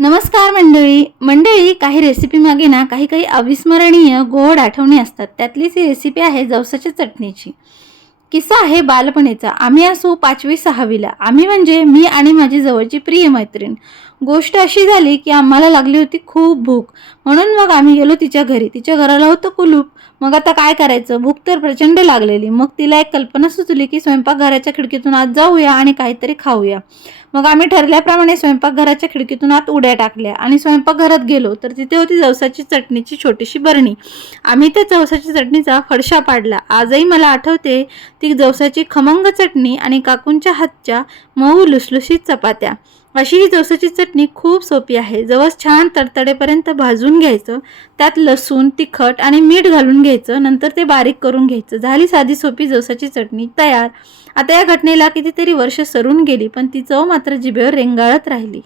नमस्कार मंडळी काही रेसिपी मागे ना काही अविस्मरणीय गोड आठवणी असतात. त्यातलीच ही रेसिपी आहे जवसाच्या चटणीची. किस्सा आहे बालपणीचा. आम्ही असू 5वी-6वीला. आम्ही म्हणजे मी आणि माझी जवळची प्रिय मैत्रीण. गोष्ट अशी झाली की आम्हाला लागली होती खूप भूक. म्हणून मग आम्ही गेलो तिच्या घरी. तिच्या घराला होतं कुलूप. मग आता काय करायचं? भूक तर प्रचंड लागलेली. मग तिला एक कल्पना सुचली की स्वयंपाकघराच्या खिडकीतून आत जाऊया आणि काहीतरी खाऊया. मग आम्ही ठरल्याप्रमाणे स्वयंपाकघराच्या खिडकीतून आत उड्या टाकल्या आणि स्वयंपाकघरात गेलो तर तिथे होती जवसाची चटणीची छोटीशी बरणी. आम्ही त्या जवसाची चटणीचा फडशा पाडला. आजही मला आठवते ती जवसाची खमंग चटणी आणि काकूंच्या हातच्या मऊ लुसलुशीत चपात्या. अशी ही जवसाची चटणी खूप सोपी आहे. जवस छान तडतडेपर्यंत भाजून घ्यायचं, त्यात लसूण, तिखट आणि मीठ घालून घ्यायचं, नंतर ते बारीक करून घ्यायचं. झाली साधी सोपी जवसाची चटणी तयार. आता या घटनेला कितीतरी वर्ष सरून गेली, पण ती चव मात्र जिभेवर रेंगाळत राहिली.